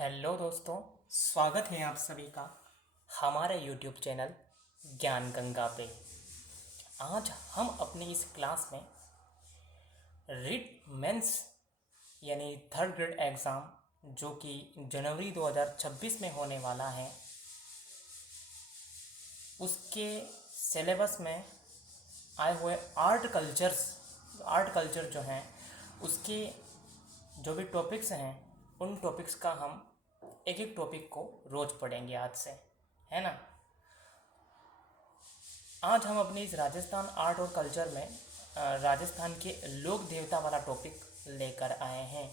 Hello दोस्तों, स्वागत है आप सभी का हमारे यूट्यूब चैनल ज्ञान गंगा पे। आज हम अपनी इस क्लास में रिट मेंस यानी थर्ड ग्रेड एग्ज़ाम जो कि जनवरी 2026 में होने वाला है, उसके सिलेबस में आए हुए आर्ट कल्चर जो हैं उसके जो भी टॉपिक्स हैं उन टॉपिक्स का हम एक एक टॉपिक को रोज़ पढ़ेंगे आज से, है ना। आज हम अपनी इस राजस्थान आर्ट और कल्चर में राजस्थान के लोक देवता वाला टॉपिक लेकर आए हैं।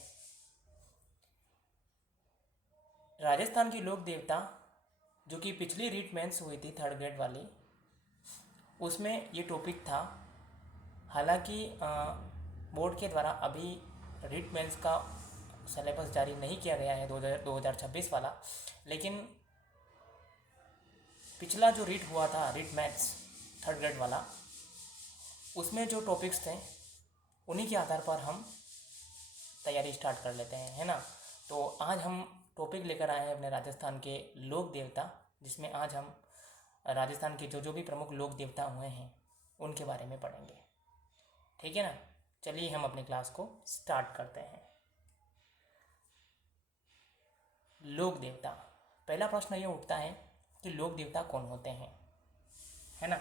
राजस्थान की लोक देवता जो कि पिछली रीट मेंस हुई थी थर्ड ग्रेड वाली, उसमें ये टॉपिक था। हालांकि बोर्ड के द्वारा अभी रीट मेंस का सिलेबस जारी नहीं किया गया है 2026 वाला, लेकिन पिछला जो रीट हुआ था रीट मैथ्स थर्ड ग्रेड वाला, उसमें जो टॉपिक्स थे उन्हीं के आधार पर हम तैयारी स्टार्ट कर लेते हैं, है ना। तो आज हम टॉपिक लेकर आए हैं अपने राजस्थान के लोक देवता, जिसमें आज हम राजस्थान के जो जो भी प्रमुख लोक देवता हुए हैं उनके बारे में पढ़ेंगे, ठीक है ना। चलिए हम अपनी क्लास को स्टार्ट करते हैं। लोक देवता, पहला प्रश्न ये उठता है कि लोक देवता कौन होते हैं, है ना।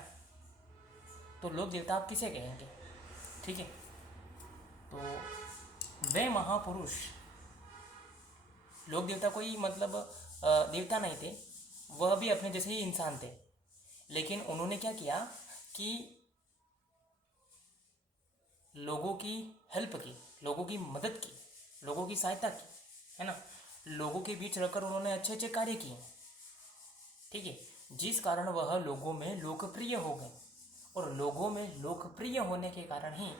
तो लोक देवता आप किसे कहेंगे, ठीक है। तो वे महापुरुष, लोक देवता कोई मतलब देवता नहीं थे, वह भी अपने जैसे ही इंसान थे, लेकिन उन्होंने क्या किया कि लोगों की हेल्प की, लोगों की मदद की, लोगों की सहायता की, है ना। लोगों के बीच रहकर उन्होंने अच्छे अच्छे कार्य किए, ठीक है, जिस कारण वह लोगों में लोकप्रिय हो गए। और लोगों में लोकप्रिय होने के कारण ही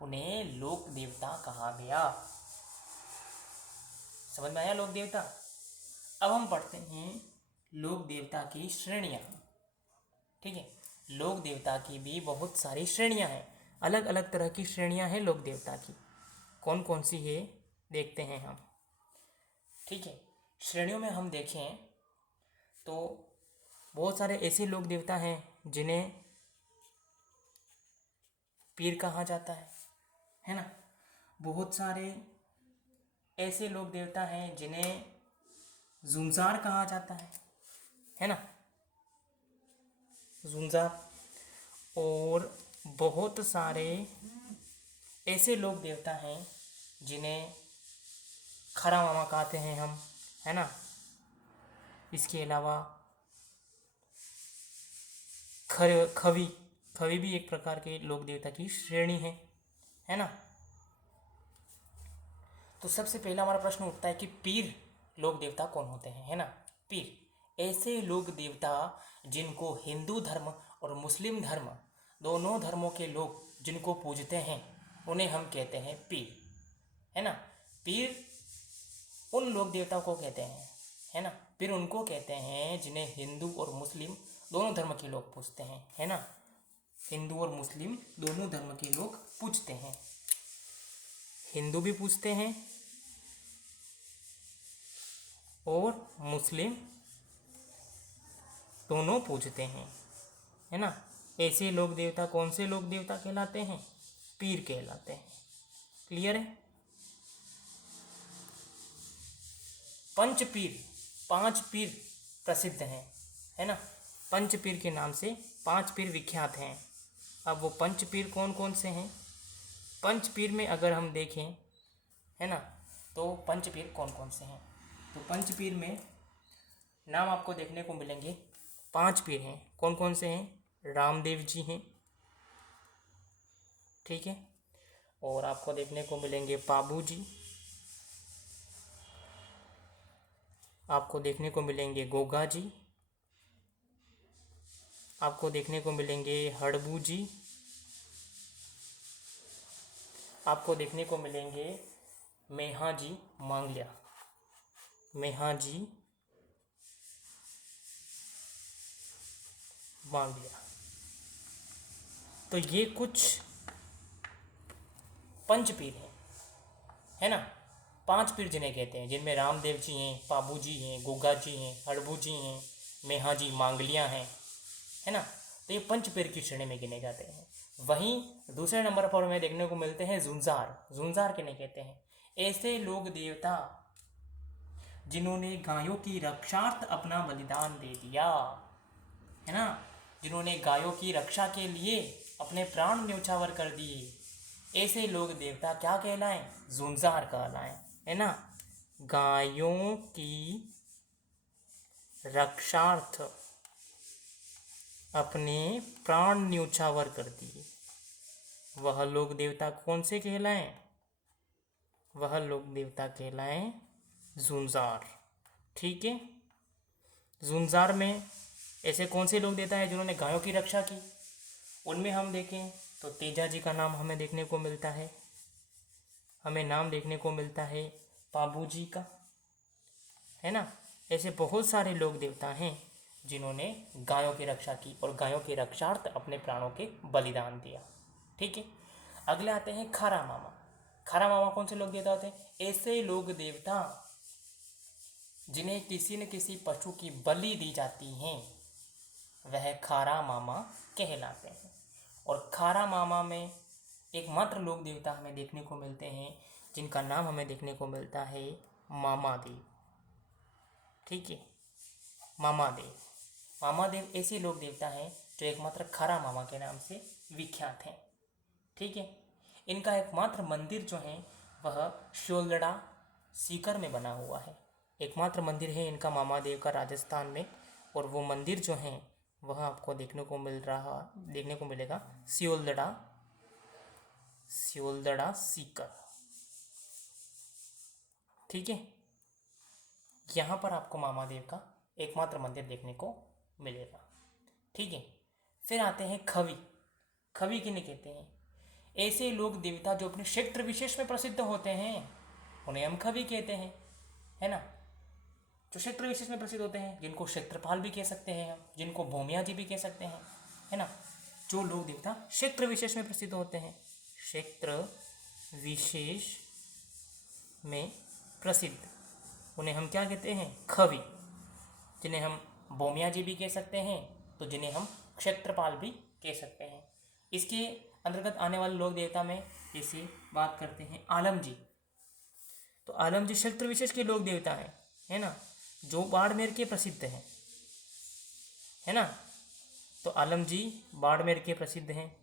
उन्हें लोक देवता कहा गया। समझ में आया लोक देवता। अब हम पढ़ते हैं लोक देवता की श्रेणियाँ, ठीक है। लोक देवता की भी बहुत सारी श्रेणियाँ हैं, अलग अलग तरह की श्रेणियाँ हैं लोक देवता की। कौन कौन सी है देखते हैं हम, ठीक है। श्रेणियों में हम देखें तो बहुत सारे ऐसे लोक देवता हैं जिन्हें पीर कहा जाता है ना। बहुत सारे ऐसे लोक देवता हैं जिन्हें जुंजार कहा जाता है ना, जुंजार। और बहुत सारे ऐसे लोक देवता हैं जिन्हें खरा मामा कहते हैं हम, है ना। इसके अलावा खवी खवी भी एक प्रकार के लोक देवता की श्रेणी है ना। तो सबसे पहला हमारा प्रश्न उठता है कि पीर लोक देवता कौन होते हैं, है ना। पीर ऐसे लोक देवता जिनको हिंदू धर्म और मुस्लिम धर्म, दोनों धर्मों के लोग जिनको पूजते हैं उन्हें हम कहते हैं पीर, है ना। पीर उन लोक देवताओं को कहते हैं, है ना। पीर उनको कहते हैं जिन्हें हिंदू और मुस्लिम दोनों धर्म के लोग पूजते हैं, है ना। हिंदू और मुस्लिम दोनों धर्म के लोग पूजते हैं, हिंदू भी पूजते हैं और मुस्लिम दोनों पूजते हैं, है ना। ऐसे लोक देवता कौन से लोक देवता कहलाते हैं, पीर कहलाते हैं। क्लियर है। पंच पीर, पांच पीर प्रसिद्ध हैं, है ना। पंच पीर के नाम से पांच पीर विख्यात हैं। अब वो पंच पीर कौन कौन से हैं, पंच पीर में अगर हम देखें, है ना, तो पंच पीर कौन कौन से हैं। तो पंच पीर में नाम आपको देखने को मिलेंगे, पांच पीर हैं। कौन कौन से हैं, रामदेव जी हैं, ठीक है। और आपको देखने को मिलेंगे पाबू जी, आपको देखने को मिलेंगे गोगा जी, आपको देखने को मिलेंगे हड़बू जी, आपको देखने को मिलेंगे मेहा जी मांगलिया, मेहा जी मांगलिया। तो ये कुछ पंच पीर हैं, है ना। 5 पीर जिन्हें कहते हैं, जिनमें रामदेव जी हैं, पाबू जी हैं, गोगा जी हैं, हड़बू जी हैं, मेहा जी, मांगलियाँ हैं, है ना। तो ये पंच पीर की श्रेणी में गिने जाते हैं। वहीं दूसरे नंबर पर हमें देखने को मिलते हैं जुंजार। जुंजार किन्हें कहते हैं? ऐसे लोग देवता जिन्होंने गायों की रक्षार्थ अपना बलिदान दे दिया, है ना, जिन्होंने गायों की रक्षा के लिए अपने प्राण न्यौछावर कर दिए, ऐसे लोग देवता क्या कहलाएं? जुंजार कहलाएं, है ना। गायों की रक्षार्थ अपने प्राण न्यौछावर कर दिए, वह लोग देवता कौन से कहलाएं? वह लोग देवता कहलाएं जुंजार। ठीक है। जुंजार में ऐसे कौन से लोग देवता है जिन्होंने गायों की रक्षा की? उनमें हम देखें तो तेजा जी का नाम हमें देखने को मिलता है, हमें नाम देखने को मिलता है पाबू जी का, है ना। ऐसे बहुत सारे लोग देवता हैं जिन्होंने गायों की रक्षा की और गायों की रक्षार्थ अपने प्राणों के बलिदान दिया। ठीक है। अगले आते हैं खारा मामा। खारा मामा कौन से लोग देवता होते हैं? ऐसे लोग देवता जिन्हें किसी न किसी पशु की बलि दी जाती हैं, वह खारा मामा कहलाते हैं। और खारा मामा में एकमात्र लोक देवता हमें देखने को मिलते हैं जिनका नाम हमें देखने को मिलता है मामादेव। ठीक है। मामादेव। मामादेव ऐसे लोक देवता हैं जो एकमात्र खारा मामा के नाम से विख्यात हैं। ठीक है। इनका एकमात्र मंदिर जो है वह शोलड़ा सीकर में बना हुआ है। एकमात्र मंदिर है इनका मामादेव का राजस्थान में, और वो मंदिर जो है वह आपको देखने को मिलेगा सियोलदड़ा सीकर। ठीक है। यहाँ पर आपको मामादेव का एकमात्र मंदिर देखने को मिलेगा। ठीक है। फिर आते हैं खवी। खवी किन्हें कहते हैं? ऐसे लोग देवता जो अपने क्षेत्र विशेष में प्रसिद्ध होते हैं उन्हें हम खवी कहते हैं, है ना। जो क्षेत्र विशेष में प्रसिद्ध होते हैं, जिनको क्षेत्रपाल भी कह सकते हैं हम, जिनको भूमिया जी भी कह सकते हैं, है ना। जो लोग देवता क्षेत्र विशेष में प्रसिद्ध होते हैं, क्षेत्र विशेष में प्रसिद्ध, उन्हें हम क्या कहते हैं? खवी। जिन्हें हम भूमिया जी भी कह सकते हैं, तो जिन्हें हम क्षेत्रपाल भी कह सकते हैं। इसके अंतर्गत आने वाले लोक देवता में जैसे बात करते हैं आलम जी। तो आलम जी क्षेत्र विशेष के लोक देवता हैं, है ना, जो बाड़मेर के प्रसिद्ध हैं, है ना। तो आलम जी बाड़मेर के प्रसिद्ध हैं।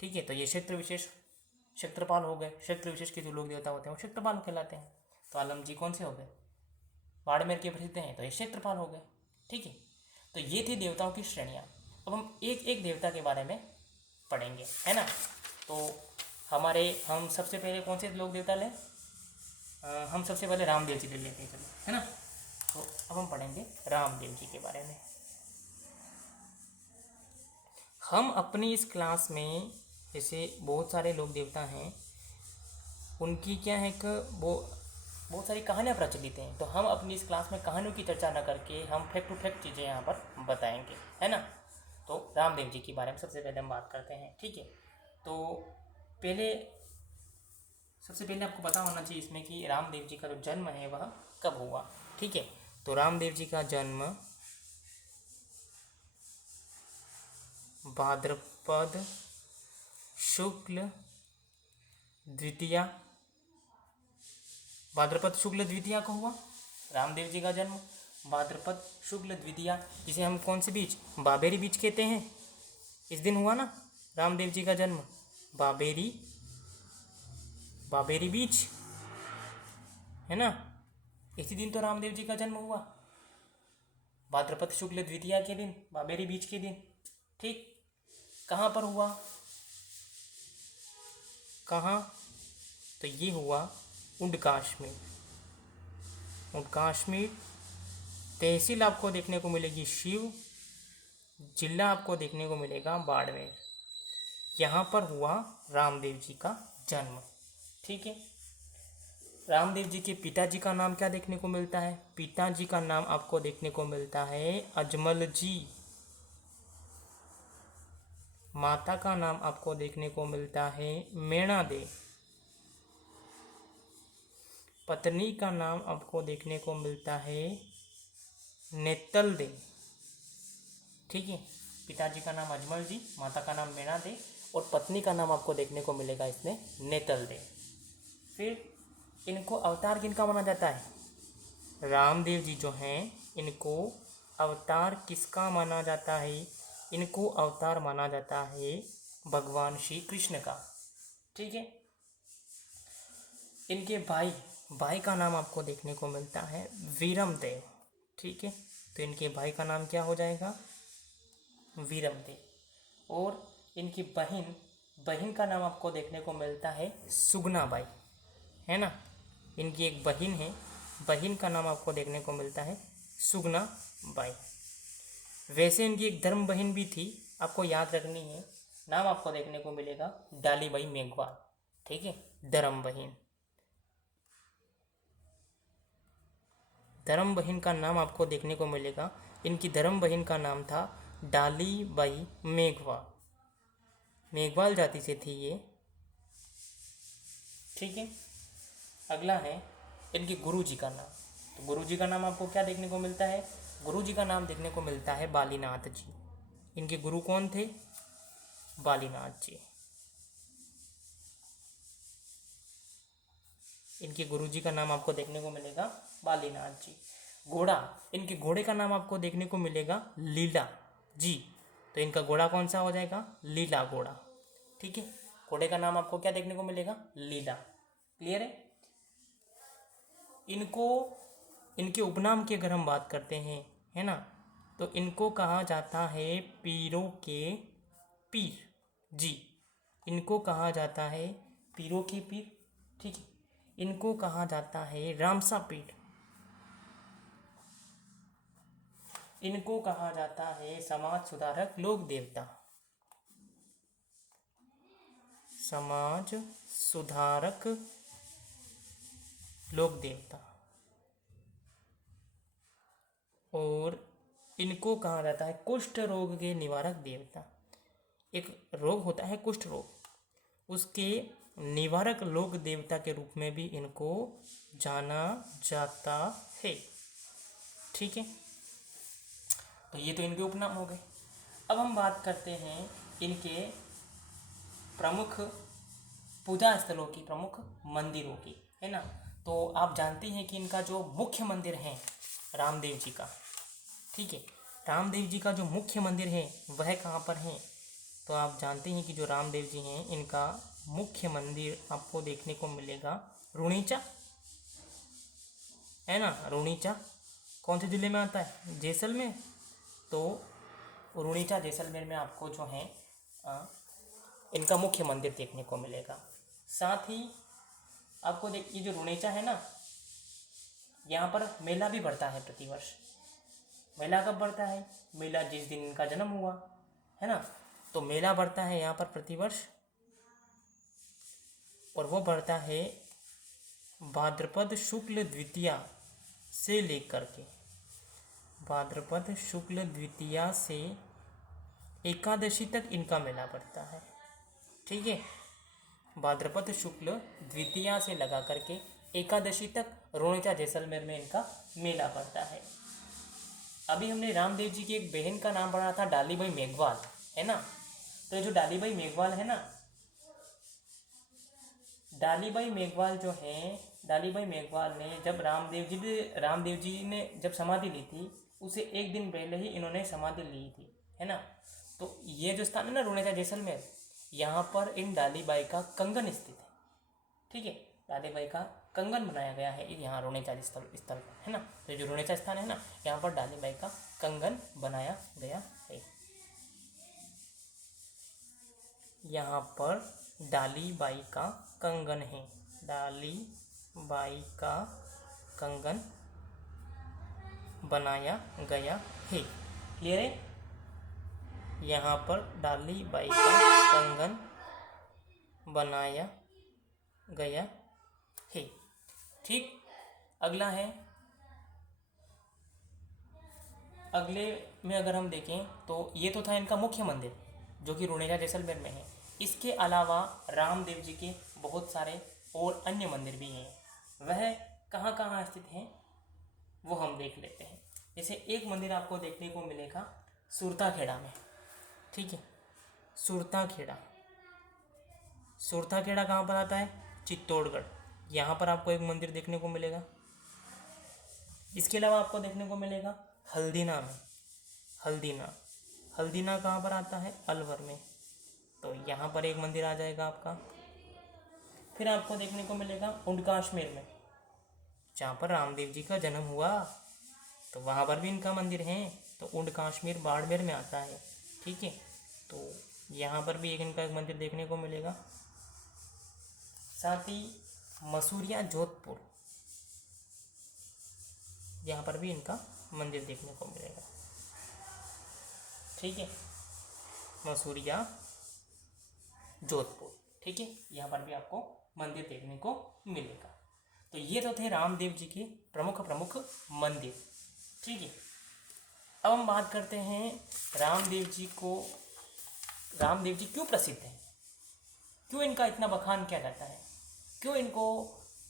ठीक है। तो ये क्षेत्र विशेष क्षेत्रपाल हो गए। क्षेत्र विशेष के जो लोक देवता होते हैं वो क्षेत्रपाल कहलाते हैं। तो आलम जी कौन से हो गए? बाड़मेर के प्रसिद्ध हैं, तो ये क्षेत्रपाल हो गए। ठीक है। तो ये थी देवताओं की श्रेणियाँ। अब हम एक एक देवता के बारे में पढ़ेंगे, है ना। तो हम सबसे पहले कौन से लोक देवता लें? हम सबसे पहले रामदेव जी ले लेते हैं, चलो, है ना। तो अब हम पढ़ेंगे रामदेव जी के बारे में। हम अपनी इस क्लास में जैसे बहुत सारे लोक देवता हैं, उनकी क्या है कि वो बहुत सारी कहानियाँ प्रचलित हैं। तो हम अपनी इस क्लास में कहानियों की चर्चा न करके हम फैक्ट टू फैक्ट चीज़ें यहाँ पर बताएंगे, है ना। तो रामदेव जी के बारे में सबसे पहले हम बात करते हैं। ठीक है। तो सबसे पहले आपको पता होना चाहिए इसमें कि रामदेव जी का जो जन्म है वह कब हुआ। ठीक है। तो रामदेव जी का जन्म भाद्रपद शुक्ल द्वितीया को हुआ। रामदेव जी का जन्म भाद्रपद शुक्ल द्वितीया, जिसे हम कौन से बीज? बाबेरी बीज कहते हैं। इस दिन हुआ ना रामदेव जी का जन्म, बाबेरी बीज, है ना। इसी दिन तो रामदेव जी का जन्म हुआ, भाद्रपद शुक्ल द्वितीया के दिन, बाबेरी बीज के दिन। ठीक। कहाँ पर हुआ? कहाँ? तो ये हुआ उंड कश्मीर। तहसील आपको देखने को मिलेगी शिव, जिला आपको देखने को मिलेगा बाड़मेर। यहाँ पर हुआ रामदेव जी का जन्म। ठीक है। रामदेव जी के पिताजी का नाम क्या देखने को मिलता है? पिताजी का नाम आपको देखने को मिलता है अजमल जी। माता का नाम आपको देखने को मिलता है मेणा दे। पत्नी का नाम आपको देखने को मिलता है नेतल दे। ठीक है, पिताजी का नाम अजमल जी, माता का नाम मीणा दे और पत्नी का नाम आपको देखने को मिलेगा इसमें नेतल दे। फिर इनको अवतार किनका माना जाता है? रामदेव जी जो हैं इनको अवतार किसका माना जाता है? इनको अवतार माना जाता है भगवान श्री कृष्ण का। ठीक है, इनके भाई का नाम आपको देखने को मिलता है वीरमदेव। ठीक है, तो इनके भाई का नाम क्या हो जाएगा? वीरमदेव। और इनकी बहन का नाम आपको देखने को मिलता है सुगनाबाई, है ना। इनकी एक बहन है, बहन का नाम आपको देखने को मिलता है सुगनाबाई। वैसे इनकी एक धर्म बहन भी थी, आपको याद रखनी है, नाम आपको देखने को मिलेगा डालीबाई मेघवाल। ठीक है, धर्म बहन का नाम आपको देखने को मिलेगा, इनकी धर्म बहन का नाम था डालीबाई मेघवाल जाति से थी ये। ठीक है, अगला है इनके गुरुजी का नाम। तो गुरुजी का नाम आपको क्या देखने को मिलता है? गुरुजी का नाम देखने को मिलता है बालीनाथ जी। इनके गुरु कौन थे? बालीनाथ जी। इनके गुरुजी का नाम आपको देखने को मिलेगा बालीनाथ जी। इनके घोड़े का नाम आपको देखने को मिलेगा लीला जी। तो इनका घोड़ा कौन सा हो जाएगा? लीला घोड़ा। ठीक है, घोड़े का नाम आपको क्या देखने को मिलेगा? लीला। क्लियर है? इनके उपनाम की अगर हम बात करते हैं, है ना, तो इनको कहा जाता है पीरों के पीर जी। इनको कहा जाता है पीरों के पीर। ठीक है, इनको कहा जाता है रामसा पीर। इनको कहा जाता है समाज सुधारक लोक देवता। समाज सुधारक लोक देवता। और इनको कहा जाता है कुष्ठ रोग के निवारक देवता। एक रोग होता है कुष्ठ रोग, उसके निवारक लोक देवता के रूप में भी इनको जाना जाता है। ठीक है, तो ये तो इनके उपनाम हो गए। अब हम बात करते हैं इनके प्रमुख पूजा स्थलों की, प्रमुख मंदिरों की, है ना। तो आप जानते हैं कि इनका जो मुख्य मंदिर है रामदेव जी का, ठीक है, रामदेव जी का जो मुख्य मंदिर है वह कहाँ पर है? तो आप जानते हैं कि जो रामदेव जी हैं इनका मुख्य मंदिर आपको देखने को मिलेगा रुणीचा, है ना। रुणीचा कौन से जिले में आता है? जैसलमेर। तो रुणीचा जैसलमेर में आपको जो है इनका मुख्य मंदिर देखने को मिलेगा। साथ ही आपको ये जो रुणीचा है ना, यहाँ पर मेला भी बढ़ता है प्रतिवर्ष। मेला कब बढ़ता है? मेला जिस दिन इनका जन्म हुआ, है ना, तो मेला बढ़ता है यहाँ पर प्रतिवर्ष। और वो बढ़ता है भाद्रपद शुक्ल द्वितीया से लेकर के, भाद्रपद शुक्ल द्वितीया से एकादशी तक इनका मेला बढ़ता है। ठीक है, भाद्रपद शुक्ल द्वितीया से लगा करके एकादशी तक रुणीचा जैसलमेर में इनका मेला बढ़ता है। अभी हमने रामदेव जी की एक बहन का नाम पढ़ा था डालीबाई मेघवाल, है ना। तो ये जो डालीबाई मेघवाल है ना, डालीबाई मेघवाल जो है, डालीबाई मेघवाल ने जब रामदेव जी ने जब समाधि ली थी, उसे एक दिन पहले ही इन्होंने समाधि ली थी, है ना। तो ये जो स्थान है ना रुणीचा जैसलमेर, यहाँ पर इन डालीबाई का कंगन स्थित है। ठीक है, डालीबाई का कंगन बनाया गया है यहाँ रुणीचा स्थल पर, है ना। तो जो रुणीचा स्थान है ना, यहाँ पर डालीबाई का कंगन बनाया गया है। यहाँ पर डालीबाई का कंगन है, डालीबाई का कंगन बनाया गया है। क्लियर है? यहाँ पर डालीबाई का कंगन बनाया गया है। ठीक, अगला है, अगले में अगर हम देखें तो ये तो था इनका मुख्य मंदिर जो कि रुणीचा जैसलमेर में है। इसके अलावा रामदेव जी के बहुत सारे और अन्य मंदिर भी हैं। वह कहाँ कहाँ स्थित हैं वो हम देख लेते हैं। जैसे एक मंदिर आपको देखने को मिलेगा सुरताखेड़ा में, ठीक है। सुरताखेड़ा, सुरताखेड़ा कहाँ पर आता है? चित्तौड़गढ़। यहाँ पर आपको एक मंदिर देखने को मिलेगा। इसके अलावा आपको देखने को मिलेगा हल्दीना में, हल्दीना, हल्दीना कहाँ पर आता है? अलवर में, तो यहाँ पर एक मंदिर आ जाएगा आपका। फिर आपको देखने को मिलेगा उंड कश्मीर में, जहाँ पर रामदेव जी का जन्म हुआ, तो वहाँ पर भी इनका मंदिर है। तो उंड कश्मीर बाड़मेर में आता है, ठीक है। तो यहाँ पर भी इनका एक मंदिर देखने को मिलेगा। साथ ही मसूरिया जोधपुर, यहाँ पर भी इनका मंदिर देखने को मिलेगा, ठीक है। मसूरिया जोधपुर, ठीक है, यहाँ पर भी आपको मंदिर देखने को मिलेगा। तो ये तो थे रामदेव जी के प्रमुख प्रमुख मंदिर, ठीक है। अब हम बात करते हैं रामदेव जी क्यों प्रसिद्ध हैं, क्यों इनका इतना बखान किया जाता है, क्यों इनको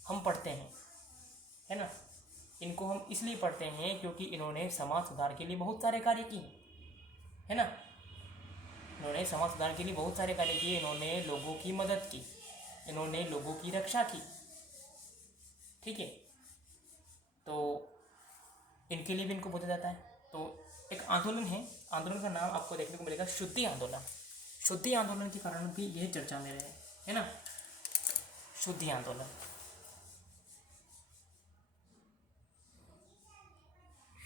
हम पढ़ते हैं, है ना। इनको हम इसलिए पढ़ते हैं क्योंकि इन्होंने समाज सुधार के लिए बहुत सारे कार्य किए, है ना। इन्होंने समाज सुधार के लिए बहुत सारे कार्य किए, इन्होंने लोगों की मदद की, इन्होंने लोगों की रक्षा की, ठीक है। तो इनके लिए भी इनको पूछा जाता है। तो एक आंदोलन है, आंदोलन का नाम आपको देखने को मिलेगा शुद्धि आंदोलन। शुद्धि आंदोलन के कारण भी यह चर्चा में रहे, है ना। शुद्धि आंदोलन,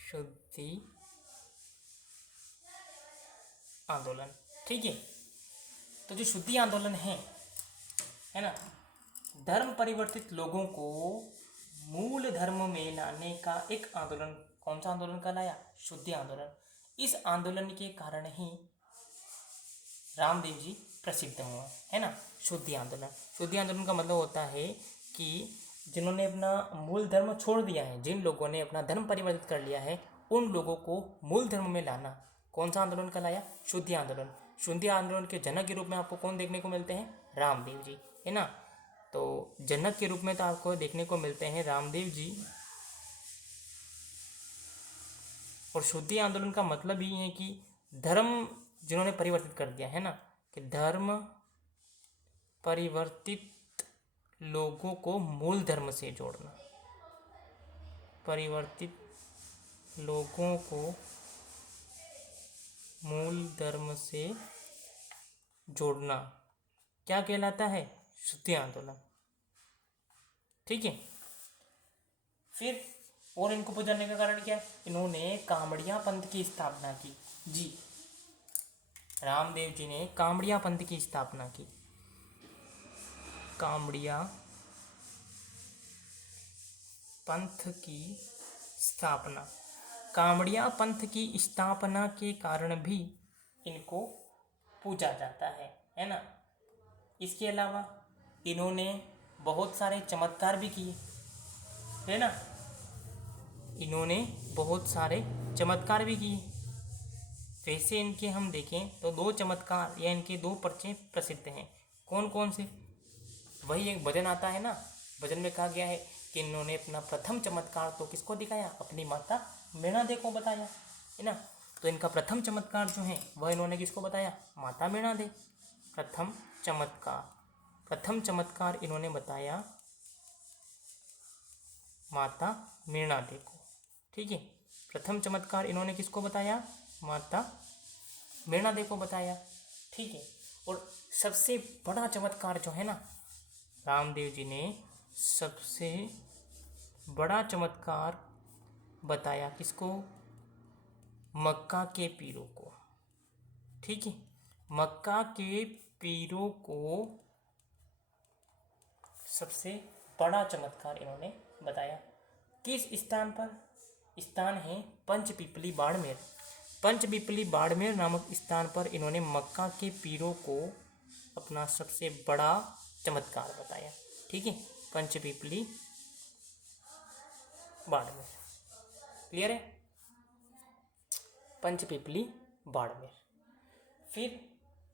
शुद्धि आंदोलन, ठीक है। तो जो शुद्धि आंदोलन है ना, धर्म परिवर्तित लोगों को मूल धर्म में लाने का एक आंदोलन। कौन सा आंदोलन कहलाया? शुद्धि आंदोलन। इस आंदोलन के कारण ही रामदेव जी प्रसिद्ध हुए, है ना। शुद्धि आंदोलन, शुद्धि आंदोलन का मतलब होता है कि जिन्होंने अपना मूल धर्म छोड़ दिया है, जिन लोगों ने अपना धर्म परिवर्तित कर लिया है, उन लोगों को मूल धर्म में लाना। कौन सा आंदोलन कहलाया? शुद्धि आंदोलन। शुद्धि आंदोलन के जनक के रूप में आपको कौन देखने को मिलते हैं? रामदेव जी, है ना। तो जनक के रूप में तो आपको देखने को मिलते हैं रामदेव जी। और शुद्धि आंदोलन का मतलब ही है कि धर्म जिन्होंने परिवर्तित कर दिया, है ना, कि धर्म परिवर्तित लोगों को मूल धर्म से जोड़ना, परिवर्तित लोगों को मूल धर्म से जोड़ना क्या कहलाता है? शुद्धि आंदोलन, ठीक है। फिर और इनको पुकारने का कारण क्या है? इन्होंने कामड़िया पंथ की स्थापना की। जी, रामदेव जी ने कामड़िया पंथ की स्थापना की। कामड़िया पंथ की स्थापना, कामड़िया पंथ की स्थापना के कारण भी इनको पूजा जाता है ना। इसके अलावा इन्होंने बहुत सारे चमत्कार भी किए, है ना। इन्होंने बहुत सारे चमत्कार भी किए। वैसे इनके हम देखें तो 2 चमत्कार या इनके 2 पर्चे प्रसिद्ध हैं। कौन कौन से? वही एक भजन आता है ना, भजन में कहा गया है कि इन्होंने अपना प्रथम चमत्कार तो किसको दिखाया? अपनी माता मीणा दे को बताया, है ना। तो इनका प्रथम चमत्कार जो है वह इन्होंने किसको बताया? माता मीणा दे। प्रथम चमत्कार इन्होंने बताया माता मीणा दे को, ठीक है। प्रथम चमत्कार इन्होंने किसको बताया? माता मीणा दे को बताया, ठीक है। और सबसे बड़ा चमत्कार जो है ना, रामदेव जी ने सबसे बड़ा चमत्कार बताया किसको? मक्का के पीरों को, ठीक है। मक्का के पीरों को सबसे बड़ा चमत्कार इन्होंने बताया। किस स्थान पर? स्थान है पंचपीपली बाड़मेर। पंचपीपली बाड़मेर नामक स्थान पर इन्होंने मक्का के पीरों को अपना सबसे बड़ा चमत्कार बताया, ठीक है। पंचपीपली बाड़मेर, क्लियर है? पंचपीपली बाड़मेर। फिर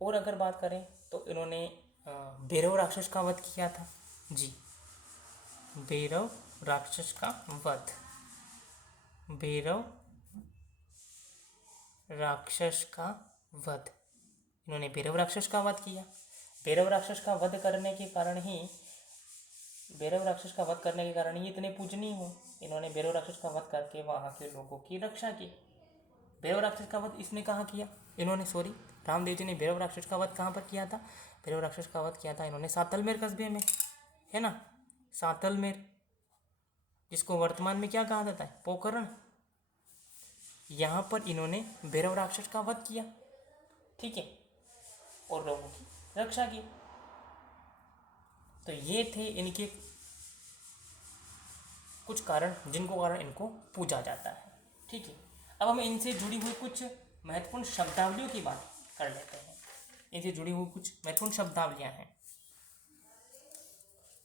और अगर बात करें तो इन्होंने भैरव राक्षस का वध किया था। जी, भैरव राक्षस का वध, भैरव राक्षस का वध। इन्होंने भैरव राक्षस का वध किया। भैरव राक्षस का वध करने के कारण ही इतने पूजनीय हो। इन्होंने भैरव राक्षस का वध करके वहाँ के लोगों की रक्षा की। भैरव राक्षस का वध इसने कहाँ किया? रामदेव जी ने भैरव राक्षस का वध कहाँ पर किया था? भैरव राक्षस का वध किया था इन्होंने सातलमेर कस्बे में, है ना, सातलमेर, जिसको वर्तमान में क्या कहा जाता है? पोखरण। यहाँ पर इन्होंने भैरव राक्षस का वध किया, ठीक है, और लोगों की रक्षा की। तो ये थे इनके कुछ कारण जिनको कारण इनको पूजा जाता है, ठीक है। अब हम इनसे जुड़ी हुई कुछ महत्वपूर्ण शब्दावलियों की बात कर लेते हैं। इनसे जुड़ी हुई कुछ महत्वपूर्ण शब्दावलियां हैं,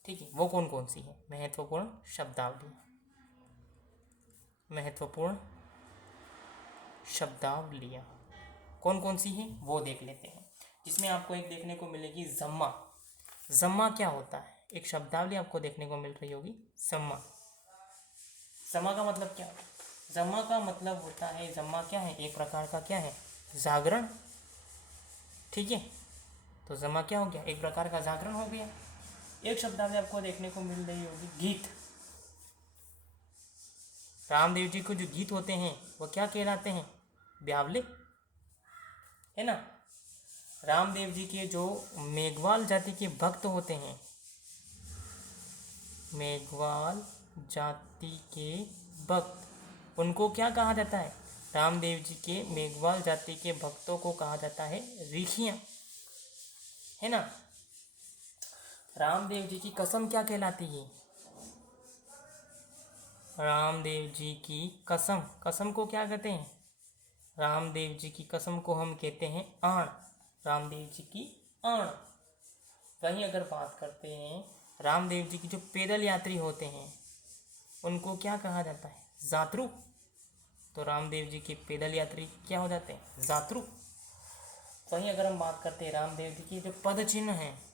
ठीक है। वो कौन कौन सी है? महत्वपूर्ण शब्दावलियां कौन कौन सी हैं वो देख लेते हैं। जिसमें आपको एक देखने को मिलेगी जम्मा। जम्मा क्या होता है? एक शब्दावली आपको देखने को मिल रही होगी, जम्मा। जम्मा का मतलब क्या होता है? जम्मा का मतलब होता है, जम्मा क्या है? एक प्रकार का क्या है? जागरण, ठीक है। तो जम्मा क्या हो गया? एक प्रकार का जागरण हो गया। एक शब्दावली आपको देखने को मिल रही होगी गीत। रामदेव जी को जो गीत होते हैं वो क्या कहलाते हैं? ब्यावले, है ना। रामदेव जी के जो मेघवाल जाति के भक्त होते हैं, मेघवाल जाति के भक्त, उनको क्या कहा जाता है? रामदेव जी के मेघवाल जाति के भक्तों को कहा जाता है ऋषियां, है ना। रामदेव जी की कसम क्या कहलाती है? रामदेव जी की कसम, कसम को क्या कहते हैं? रामदेव जी की कसम को हम कहते हैं आण, रामदेव जी की आण। वहीं अगर बात करते हैं रामदेव जी की जो पैदल यात्री होते हैं उनको क्या कहा जाता है? जातरू। तो रामदेव जी के पैदल यात्री क्या हो जाते हैं? जातरू। वहीं अगर हम बात करते हैं रामदेव जी की जो पद चिन्ह हैं,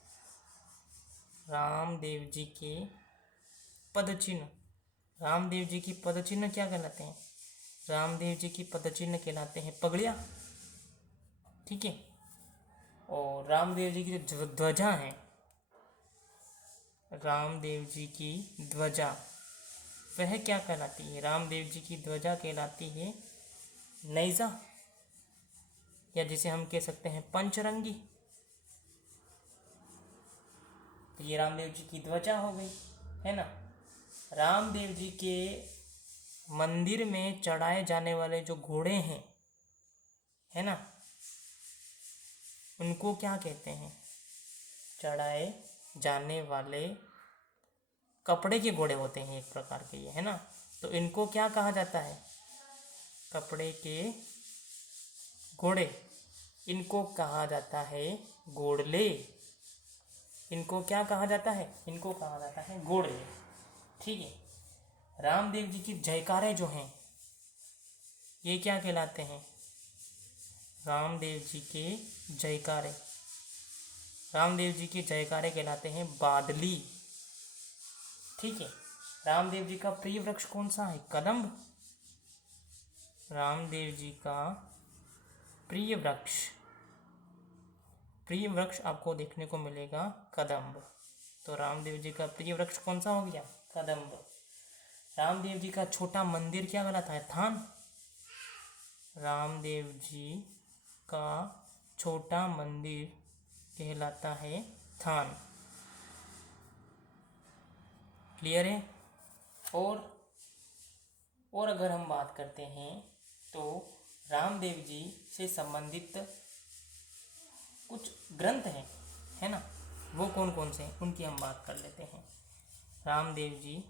रामदेव जी के पद चिन्ह, रामदेव जी की पद चिन्ह क्या कहलाते हैं? रामदेव जी की पद चिन्ह कहलाते हैं पगड़िया, ठीक है। और रामदेव जी की जो ध्वजा है, रामदेव जी की ध्वजा वह क्या कहलाती है? रामदेव जी की ध्वजा कहलाती है नैजा, या जिसे हम कह सकते हैं पंचरंगी। तो ये रामदेव जी की ध्वजा हो गई, है ना। रामदेव जी के मंदिर में चढ़ाए जाने वाले जो घोड़े हैं, है ना, उनको क्या कहते हैं? चढ़ाए जाने वाले कपड़े के घोड़े होते हैं एक प्रकार के, ये, है ना। तो इनको क्या कहा जाता है? कपड़े के घोड़े। इनको कहा जाता है घोड़ले। इनको क्या कहा जाता है? इनको कहा जाता है घोड़ले, ठीक है। रामदेव जी की जयकारे जो हैं ये क्या कहलाते हैं? रामदेव जी के जयकारे, रामदेव जी के जयकारे कहलाते हैं बादली, ठीक है। रामदेव जी का प्रिय वृक्ष कौन सा है? कदम्ब। रामदेव जी का प्रिय वृक्ष आपको देखने को मिलेगा कदम्ब। तो रामदेव जी का प्रिय वृक्ष कौन सा हो गया? कदम्ब। रामदेव जी का छोटा मंदिर क्या कहलाता है? थान। रामदेव जी का छोटा मंदिर कहलाता है थान, क्लियर है। और अगर हम बात करते हैं तो रामदेव जी से संबंधित कुछ ग्रंथ हैं, है ना, वो कौन कौन से हैं उनकी हम बात कर लेते हैं। रामदेव जी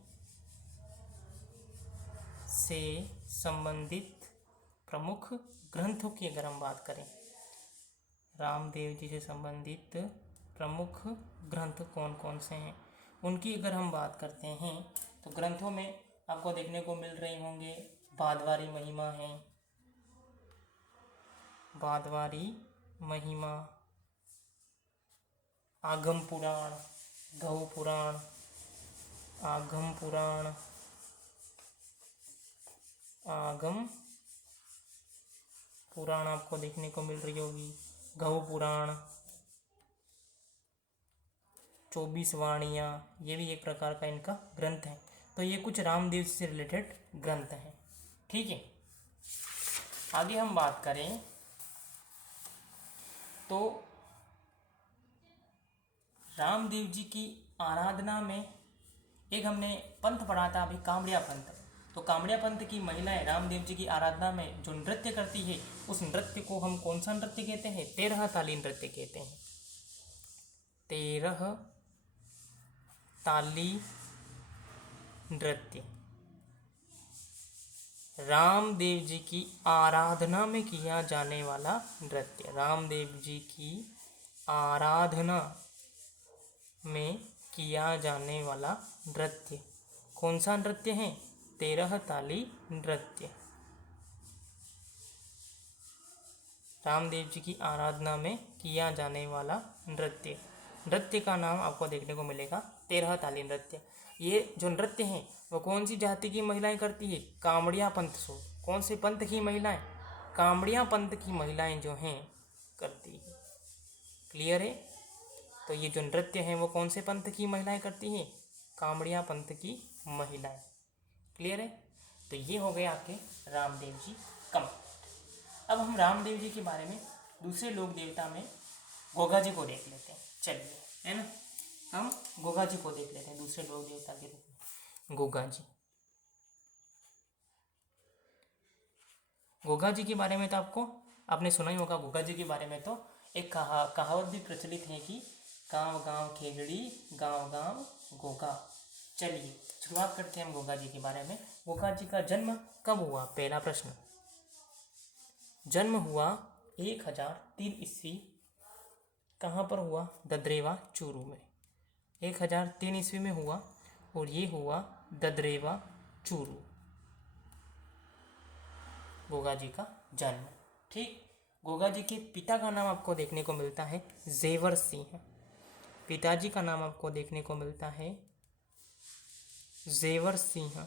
से संबंधित प्रमुख ग्रंथों की अगर हम बात करें, रामदेव जी से संबंधित प्रमुख ग्रंथ कौन कौन से हैं उनकी अगर हम बात करते हैं तो ग्रंथों में आपको देखने को मिल रहे होंगे भादवारी महिमा है, भादवारी महिमा, आगम पुराण, गौ पुराण, आगम पुराण, आगम पुराण आपको देखने को मिल रही होगी। गौ पुराण, 24 वाणियाँ, ये भी एक प्रकार का इनका ग्रंथ है। तो ये कुछ रामदेव से रिलेटेड ग्रंथ हैं। ठीक है, आगे हम बात करें तो रामदेव जी की आराधना में एक हमने पंथ पढ़ा था अभी, कांवड़िया पंथ। तो कांवड़िया पंथ की महिलाएं रामदेव जी की आराधना में जो नृत्य करती है, उस नृत्य को हम कौन सा नृत्य कहते हैं? 13 ताली नृत्य कहते हैं। 13 ताली नृत्य रामदेव जी की आराधना में किया जाने वाला नृत्य। रामदेव जी की आराधना में किया जाने वाला नृत्य कौन सा नृत्य है? 13 ताली नृत्य। रामदेव जी की आराधना में किया जाने वाला नृत्य, नृत्य का नाम आपको देखने को मिलेगा 13 ताली नृत्य। ये जो नृत्य हैं वो कौन सी जाति की महिलाएं करती है? कांवड़िया पंथ से। कौन से पंथ की महिलाएं? कांवड़िया पंथ की महिलाएं जो हैं करती है। क्लियर है? तो ये जो नृत्य हैं वो कौन से पंथ की महिलाएं करती हैं? कांवड़िया पंथ की महिलाएं। क्लियर है? तो ये हो गए आपके रामदेव जी कम। अब हम रामदेव जी के बारे में दूसरे लोक देवता में गोगा जी को देख लेते हैं। चलिए, है ना, हम गोगा जी को देख लेते हैं दूसरे लोक देवता के रूप में। गोगा जी, गोगा जी के बारे में तो आपने सुना ही होगा। गोगा जी के बारे में तो एक कहावत भी प्रचलित है कि गांव गांव खेगड़ी, गांव गांव गोगा। चलिए शुरुआत करते हैं हम गोगा जी के बारे में। गोगा जी का जन्म कब हुआ? पहला प्रश्न, जन्म हुआ 1003 ईस्वी। कहाँ पर हुआ? ददरेवा चूरू में। 1003 ईस्वी में हुआ और ये हुआ ददरेवा चूरू, गोगा जी का जन्म। ठीक, गोगा जी के पिता का नाम आपको देखने को मिलता है जेवर सिंह। पिताजी का नाम आपको देखने को मिलता है जेवर सिंह।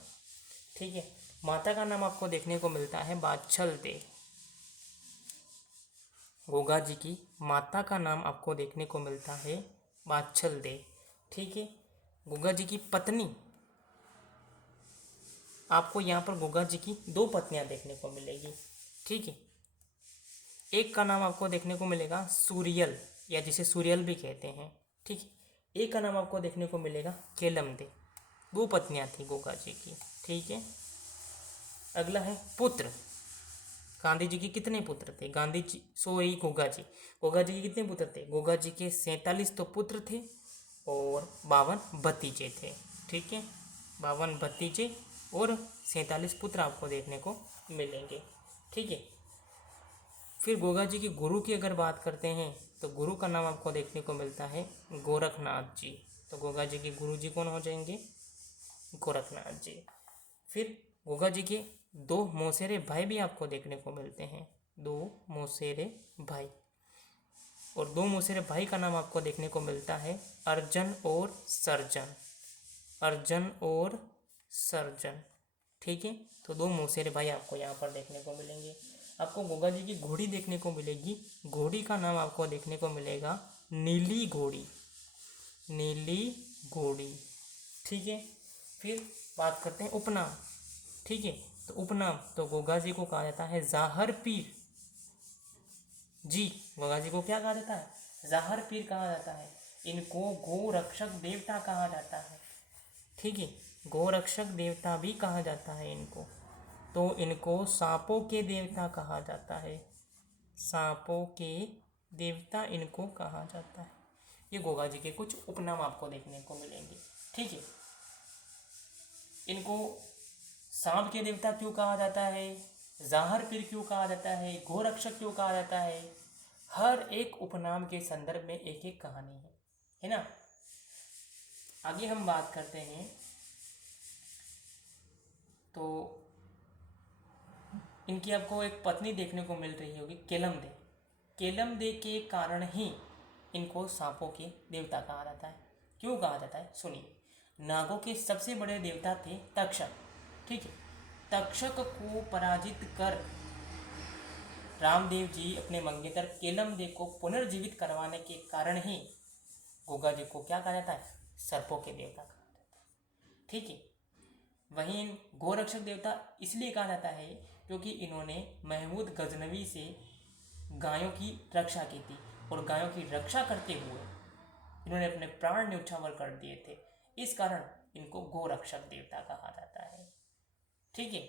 ठीक है, माता का नाम आपको देखने को मिलता है बाछल दे। गोगा जी की माता का नाम आपको देखने को मिलता है बाछल दे। ठीक है, गोगा जी की पत्नी, आपको यहाँ पर गोगा जी की 2 पत्नियां देखने को मिलेगी। ठीक है, एक का नाम आपको देखने को मिलेगा सूरियल, या जिसे सूर्यल भी कहते हैं। ठीक है, एक का नाम आपको देखने को मिलेगा केलमदे। 2 पत्नियां थी गोगा जी की। ठीक है, अगला है पुत्र। गांधी जी के कितने पुत्र थे? गोगा जी के कितने पुत्र थे? गोगा जी के 47 तो पुत्र थे और 52 भतीजे थे। ठीक है, 52 भतीजे और 47 पुत्र आपको देखने को मिलेंगे। ठीक है, फिर गोगा जी के गुरु की अगर बात करते हैं तो गुरु का नाम आपको देखने को मिलता है गोरखनाथ जी। तो गोगा जी के गुरु जी कौन हो जाएंगे? गोरखनाथ जी। फिर गोगा जी के 2 मौसेरे भाई भी आपको देखने को मिलते हैं, 2 मौसेरे भाई। और 2 मौसेरे भाई का नाम आपको देखने को मिलता है अर्जन और सर्जन। अर्जन और सर्जन। ठीक है, तो 2 मौसेरे भाई आपको यहाँ पर देखने को मिलेंगे। आपको गोगा जी की घोड़ी देखने को मिलेगी। घोड़ी का नाम आपको देखने को मिलेगा नीली घोड़ी। नीली घोड़ी। ठीक है, फिर बात करते हैं उपनाम। ठीक है, तो उपनाम तो गोगा जी को कहा जाता है जाहर पीर जी। गोगा जी को क्या कहा जाता है? जाहर पीर कहा जाता है। इनको गो रक्षक देवता कहा जाता है। ठीक है, गो रक्षक देवता भी कहा जाता है इनको। तो इनको सांपों के देवता कहा जाता है। सांपों के देवता इनको कहा जाता है। ये गोगा जी के कुछ उपनाम आपको देखने को मिलेंगे। ठीक है, इनको सांप के देवता क्यों कहा जाता है? जाहर पीर क्यों कहा जाता है? गोरक्षक क्यों कहा जाता है? हर एक उपनाम के संदर्भ में एक एक कहानी है ना। आगे हम बात करते हैं तो इनकी आपको एक पत्नी देखने को मिल रही होगी केलमदे। केलमदे के कारण ही इनको सांपों के देवता कहा जाता है। क्यों कहा जाता है? सुनिए, नागों के सबसे बड़े देवता थे तक्षक। ठीक है, तक्षक को पराजित कर रामदेव जी अपने मंगेतर केलमदेव को पुनर्जीवित करवाने के कारण ही गोगा जी को क्या कहा जाता है, सर्पों के देवता कहा जाता है। ठीक है, वहीं गोरक्षक देवता इसलिए कहा जाता है क्योंकि इन्होंने महमूद गजनवी से गायों की रक्षा की थी और गायों की रक्षा करते हुए इन्होंने अपने प्राण न्यौछावर कर दिए थे, इस कारण इनको गोरक्षक देवता कहा जाता है। ठीक है,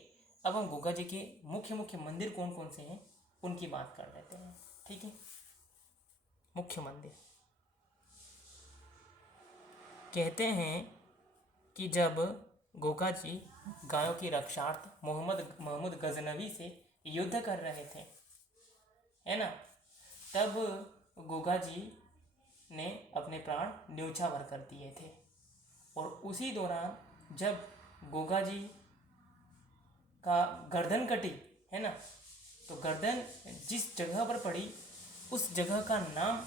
अब हम गोगा जी के मुख्य मुख्य मंदिर कौन कौन से हैं उनकी बात कर लेते हैं। ठीक है, मुख्य मंदिर कहते हैं कि जब गोगा जी गायों की रक्षार्थ महमूद गजनवी से युद्ध कर रहे थे, है ना, तब गोगा जी ने अपने प्राण न्यौछावर कर दिए थे। और उसी दौरान जब गोगा जी का गर्दन कटी, है ना, तो गर्दन जिस जगह पर पड़ी उस जगह का नाम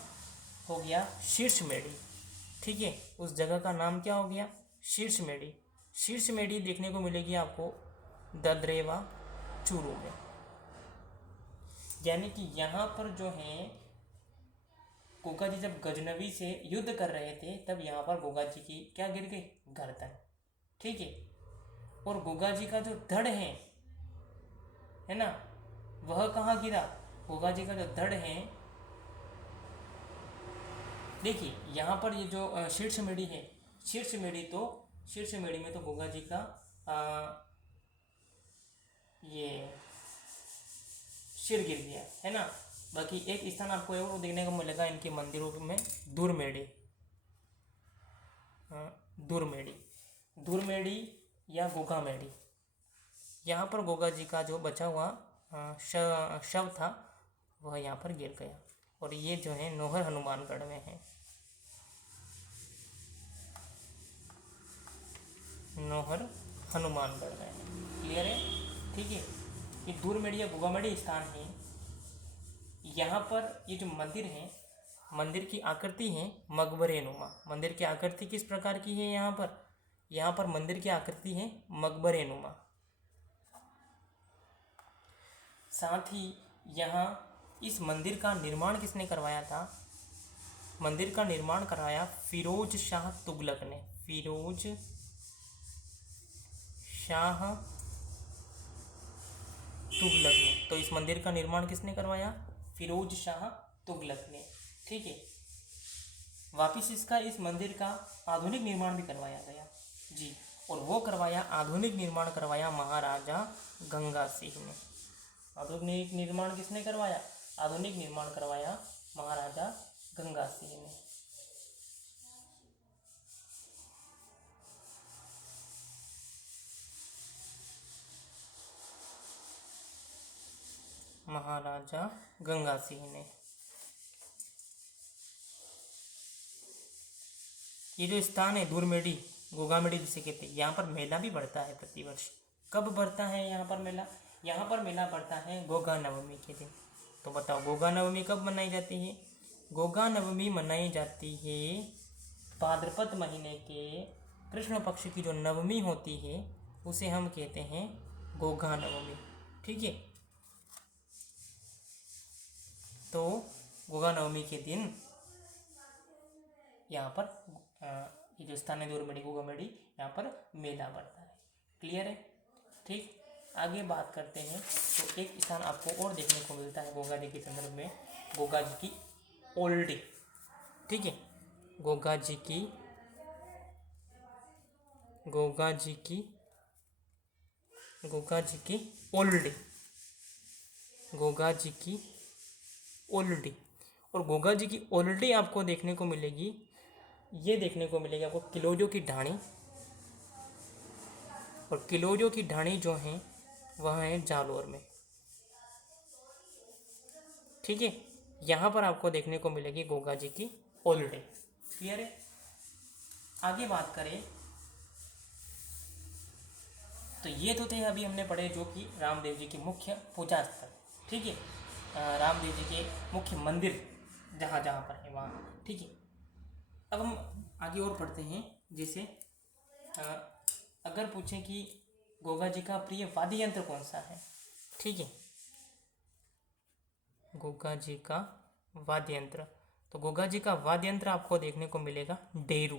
हो गया शीर्षमेढ़ी। ठीक है, उस जगह का नाम क्या हो गया, शीर्षमेढ़ी। शीर्षमेढ़ी देखने को मिलेगी आपको ददरेवा चूरू में। यानी कि यहाँ पर जो है गोगा जी जब गजनवी से युद्ध कर रहे थे तब यहाँ पर गोगा जी की क्या गिर गई, गर्दन। ठीक है, और गोगा जी का जो धड़ है ना, वह कहाँ गिरा, गोगा जी का जो धड़ है, देखिए यहाँ पर ये जो शीर्षमेढ़ी है, शीर्षमेढ़ी में तो गोगा जी का ये सिर गिर गया, है ना। बाकी एक स्थान आपको और देखने को मिलेगा इनके मंदिरों में, दूरमेढ़ी या गोगा मेढ़ी। यहाँ पर गोगा जी का जो बचा हुआ शव था वह यहाँ पर गिर गया, और ये जो है नोहर हनुमानगढ़ में है, नोहर हनुमानगढ़ में है। क्लियर है, ठीक है। ये दूरमेढ़ी या गोगामेढ़ी स्थान है। यहाँ पर ये जो मंदिर है, मंदिर की आकृति है मकबरे नुमा। मंदिर की आकृति किस प्रकार की है, यहाँ पर मंदिर की आकृति है मकबरे नुमा। साथ ही यहाँ इस मंदिर का निर्माण किसने करवाया था, मंदिर का निर्माण कराया फिरोज शाह तुगलक ने। फिरोज शाह तुगलक ने। तो इस मंदिर का निर्माण किसने करवाया, फिरोज शाह तुगलक ने। ठीक है, वापिस इस मंदिर का आधुनिक निर्माण भी करवाया गया जी, और वो आधुनिक निर्माण करवाया महाराजा गंगा सिंह ने। आधुनिक निर्माण किसने करवाया, आधुनिक निर्माण करवाया महाराजा गंगा सिंह ने। महाराजा गंगा सिंह ने। ये जो स्थान है दूरमेढ़ी, गोगामेढ़ी जिसे कहते हैं, यहाँ पर मेला भी बढ़ता है प्रतिवर्ष। कब बढ़ता है यहाँ पर मेला, यहाँ पर मेला बढ़ता है गोगा नवमी के दिन। तो बताओ गोगा नवमी कब मनाई जाती है, गोगा नवमी मनाई जाती है भाद्रपद महीने के कृष्ण पक्ष की जो नवमी होती है उसे हम कहते हैं गोगा नवमी। ठीक है, तो गोगा नवमी के दिन यहाँ पर ये जो स्थान है दूरमेढ़ी गोगामेढ़ी, यहाँ पर मेला बढ़ता है। क्लियर है, ठीक। आगे बात करते हैं तो एक स्थान आपको और देखने को मिलता है गोगा जी के संदर्भ में, गोगा जी की ओल्डी। ठीक है, गोगा जी की ओल्डी, गोगा जी की ओल्डी। और गोगा जी की ओल्डी आपको देखने को मिलेगी, ये देखने को मिलेगी आपको किलोजों की ढाणी। और किलोजों की ढाणी जो है वह है जालोर में। ठीक है, यहाँ पर आपको देखने को मिलेगी गोगा जी की ओल्डी। क्लियर है। आगे बात करें तो ये तो थे अभी हमने पढ़े जो कि रामदेव जी के मुख्य पूजा स्थल। ठीक है, रामदेव जी के मुख्य मंदिर जहाँ जहाँ पर है वहाँ। ठीक है, अब हम आगे और पढ़ते हैं, जैसे अगर पूछें कि गोगा जी का प्रिय वाद्य यंत्र कौन सा है, ठीक है, गोगा जी का वाद्य यंत्र, तो गोगा जी का वाद्य यंत्र आपको देखने को मिलेगा डेरू।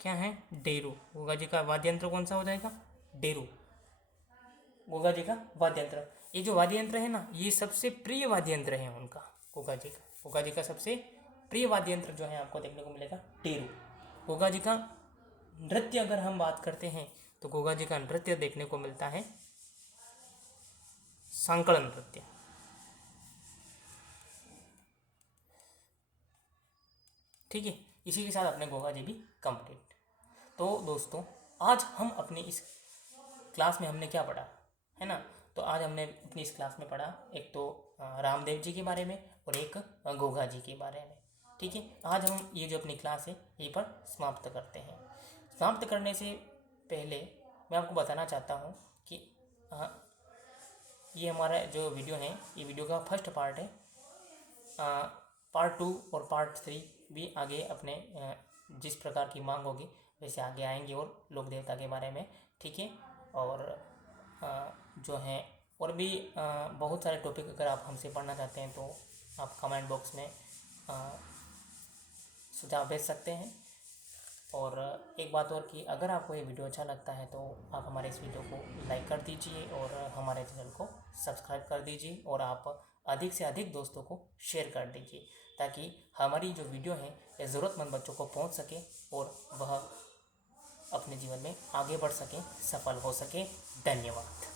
क्या है? डेरू। गोगा जी का वाद्य यंत्र कौन सा हो जाएगा? डेरू। गोगा जी का वाद्य यंत्र, ये जो वाद्य यंत्र है ना, ये सबसे प्रिय वाद्य यंत्र है उनका, गोगा जी का। गोगा जी का सबसे प्रिय वाद्य यंत्र जो है आपको देखने को मिलेगा डेरू। गोगा जी का नृत्य अगर हम बात करते हैं तो गोगा जी का नृत्य देखने को मिलता है सांकड़ नृत्य। ठीक है, इसी के साथ अपने गोगा जी भी कंप्लीट। तो दोस्तों, आज हम अपनी इस क्लास में हमने क्या पढ़ा है ना, तो आज हमने अपनी इस क्लास में पढ़ा एक तो रामदेव जी के बारे में और एक गोगा जी के बारे में। ठीक है, आज हम ये जो अपनी क्लास है यहीं पर समाप्त करते हैं। समाप्त करने से पहले मैं आपको बताना चाहता हूँ कि ये हमारा जो वीडियो है, ये वीडियो का फर्स्ट पार्ट है। पार्ट 2 और पार्ट 3 भी आगे अपने जिस प्रकार की मांग होगी वैसे आगे आएंगे और लोक देवता के बारे में। ठीक है, और जो हैं और भी बहुत सारे टॉपिक अगर आप हमसे पढ़ना चाहते हैं तो आप कमेंट बॉक्स में सुझाव भेज सकते हैं। और एक बात और कि अगर आपको ये वीडियो अच्छा लगता है तो आप हमारे इस वीडियो को लाइक कर दीजिए और हमारे चैनल को सब्सक्राइब कर दीजिए और आप अधिक से अधिक दोस्तों को शेयर कर दीजिए ताकि हमारी जो वीडियो है ये ज़रूरतमंद बच्चों को पहुंच सके और वह अपने जीवन में आगे बढ़ सकें, सफल हो सके। धन्यवाद।